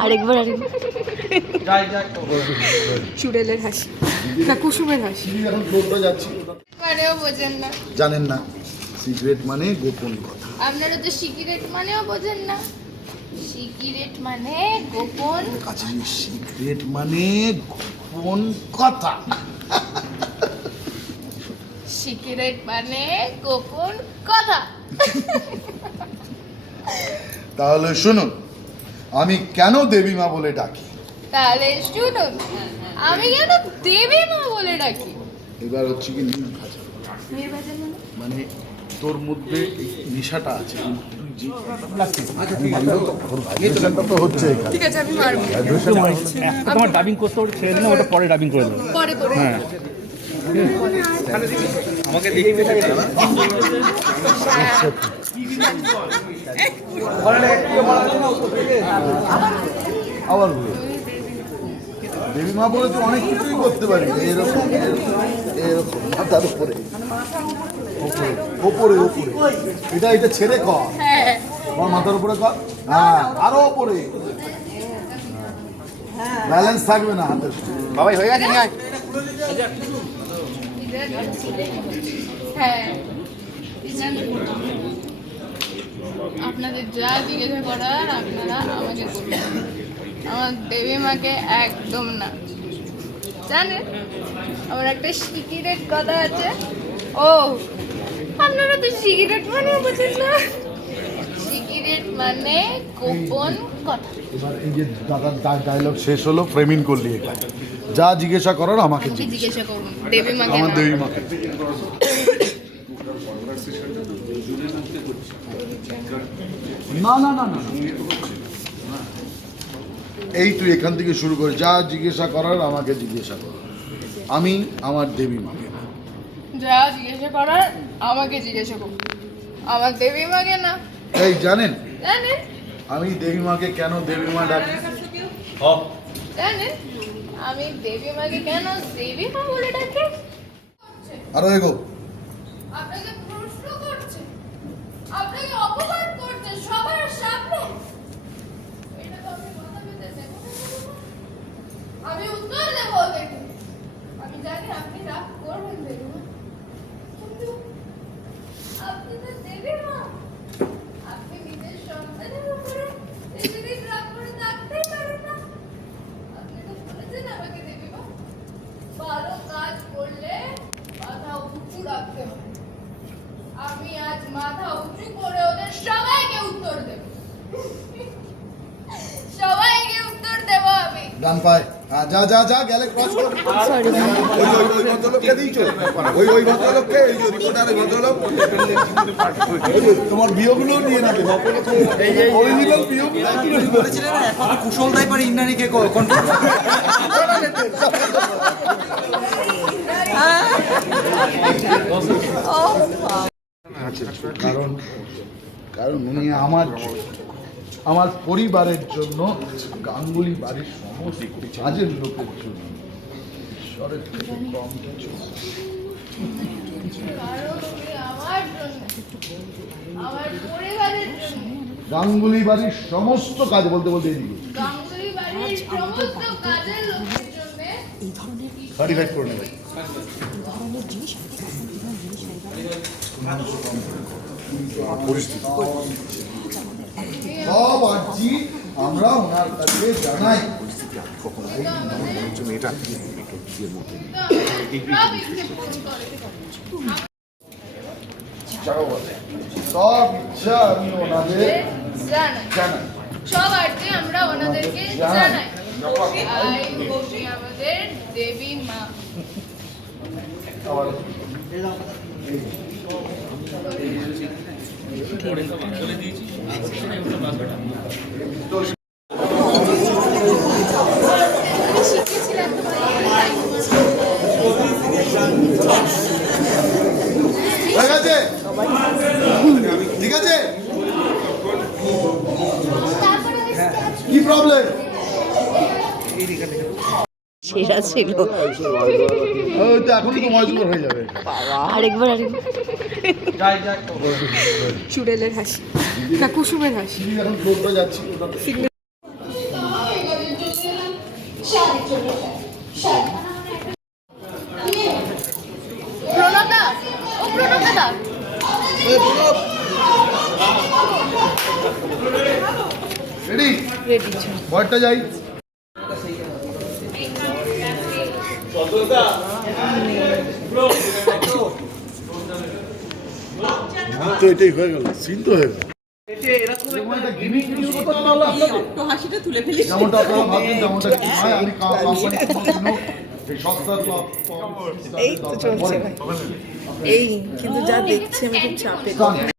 আরেকবার চুড়েলের হাসি। না কুসুমের হাসি। বোঝেন না। জানেন না সিক্রেট মানে গোপন কথা। আপনারা তো সিগারেট মানেও বোঝেন না। সিগারেট মানে গোপন কাছে সিক্রেট মানে গোপন কথা। সিগারেট মানে গোপন কথা। তাহলে শুনুন আমি কেন দেবী মা বলে ডাকি? তাহলে শুনুন আমি কেন দেবী মা বলে ডাকি? এবার হচ্ছে কি নীল ভাজা। মানে? মানে তোর মধ্যে নেশাটা আছে তুই যে আমি মানবো তো, ওর ভাইব্রেশনটা তো হচ্ছে এখানে। ঠিক আছে আমি মারবো। একটা তোমার ডাবিং করতে ওটা ছেড়ে দিলাম ওটা পরে ডাবিং করে দেবো। পরে করে হ্যাঁ। আবার। দেবী মা বলে তো অনেক কিছুই করতে পারি এরকম এরকম মাথার উপরে ওপরে ওপরে এটা এটা ছেড়ে কর মাথার উপরে কর হ্যাঁ আরও ওপরে ব্যালেন্স থাকবে না হাতের বাবাই হয়ে গেছে হ্যাঁ আপনাদের যা জিজ্ঞাসা করার আপনারা আমাকে করুন। আমার দেবী মাকে একদম না। জানেন আমার একটা সিগারেট কথা আছে। ও আপনারা তো সিগারেট মানে বোঝেন না। সিগারেট মানে গোপন কথা। এবার এই যে দাদার ডায়লগ শেষ হলো ফ্রেমিং করলি এটা। যা জিজ্ঞাসা করার আমাকে আমাকে জিজ্ঞাসা করুন দেবী মাকে আমার দেবী মাকে। না না না না না। এই তুই এখান থেকে শুরু করে যা জিজ্ঞাসা করার আমাকে জিজ্ঞাসা কর। আমি আমার দেবী মাকে না। যা জিজ্ঞাসা করার আমাকে জিজ্ঞাসা করুন আমার দেবী মাকে না। এই জানেন? জানেন আমি দেবী মাকে কেন দেবী মা ডাকি? জানেন আমি দেবী মাকে কেন দেবী মা বলে ডাকে? আরও এগো আপনাকে প্রশ্ন করছে আপনাকে অপমান করছে সবার সামনে এটা তো আপনি মাথা পেতে দেব আমি উত্তর দেব ওদেরকে আমি জানি আপনি রাগ করবেন দেবী মা কিন্তু আপনি তো দেবী মা আপনি নিজের সন্তানের উপরে বেশিদিন রাগ করে থাকতেই পারেন না আপনি তো বলেছেন আমাকে দেবী মা ভালো কাজ করলে মাথা উঁচু রাখতে হবে আমি আজ মাথা উঁচু করে ওদের সবাইকে উত্তর দেব। সবাইকে উত্তর দেব আমি। ডান পায়। হ্যাঁ যা যা যা গেলে ক্রস কর। ওই ওই ওই ভদ্রলোককে দিয়েছ? ওই ওই ভদ্রলোককে? এই যে রিপোর্টার ভদ্রলোক? তোমার বিয়োগুলো নিয়ে নেবে অরিজিনাল বিয়োগুলো বলেছিলেন না এখন কুশল তাই পারে ইন্দ্রাণীকে কন্ট্রোল কারণ কারণ উনি আমার আমার পরিবারের জন্য গাঙ্গুলি বাড়ির সমস্ত কাজের লোকের জন্য ঈশ্বরের থেকে কম কিছু না। কারণ উনি আমার জন্য আমার পরিবারের জন্য গাঙ্গুলি বাড়ির সমস্ত কাজ বলতে বলতে এদিকে। গাঙ্গুলি বাড়ির সমস্ত কাজের লোকের জন্য সার্টিফাইড করে নেবে। পরিস্থিতি। সব আর্জি আমরা ওনার কাছে জানাই। সব ইচ্ছে পূরণ করে সব ইচ্ছা আমি ওনাদের জানাই। সব আরতি আমরা ওনাদেরকে জানাই। আমাদের দেবী মা আবার শিখেছিলাম হয়ে গেছে ঠিক আছে। কি প্রবলেম সেরা ছিল। আরেকবার চুড়েলের হাসি। না কুসুমের হাসি। এখন ফ্লোরটা যাচ্ছি। প্রণতা ও প্রণতা রেডি রেডি পরেরটা যাই। তো এটাই হয়ে গেল সিন তো হয়ে গেল। আমি কোম্পানি এই তো চলছে এই কিন্তু যা দেখছি আমি খুব চাপে